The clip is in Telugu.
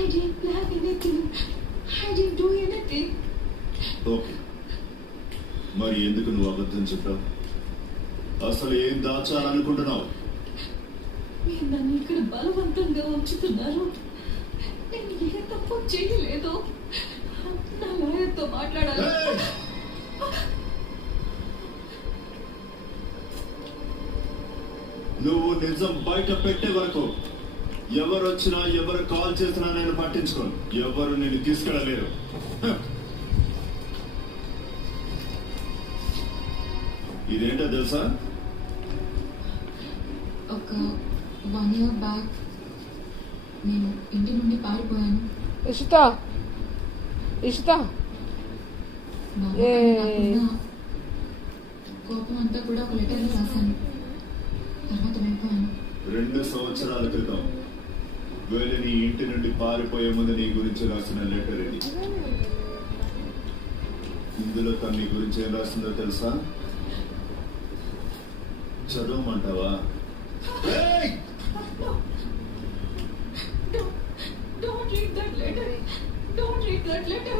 I didn't plan anything. I didn't do anything. Okay, మరి ఎందుకు నువ్వు అబద్ధం చెప్పావు? అసలు ఏం దాచాలనుకుంటున్నావు? మీరు నన్ను ఇక్కడ బలవంతంగా ఉంచుతున్నారు. నేను ఏ తప్పు చేయలేదు. నా లాయర్తో మాట్లాడాలి. నువ్వు నిజం బయట పెట్టే వరకు ఎవరు వచ్చినా ఎవరు కాల్ చేసినా నేను పట్టించుకోను. ఎవరు నేను తీసుకెళ్ళలేరు. ఇదేంటో తెలుసా? ఒక 1 year బ్యాక్ నేను ఇంటి నుండి పారిపోయాను. ఇషిత కోపం అంతా కూడా ఒక లెటర్ రాశాను. తర్వాత వెళ్ళిపోయాను. 2 సంవత్సరాల క్రితం వేళ నీ ఇంటి నుండి పారిపోయే ముందు నీ గురించి రాసిన లెటర్ ఇది. ఇందులో తన నీ గురించి ఏం రాసిందో తెలుసా? చదవమంటావా? Don't read that letter. Don't read that letter.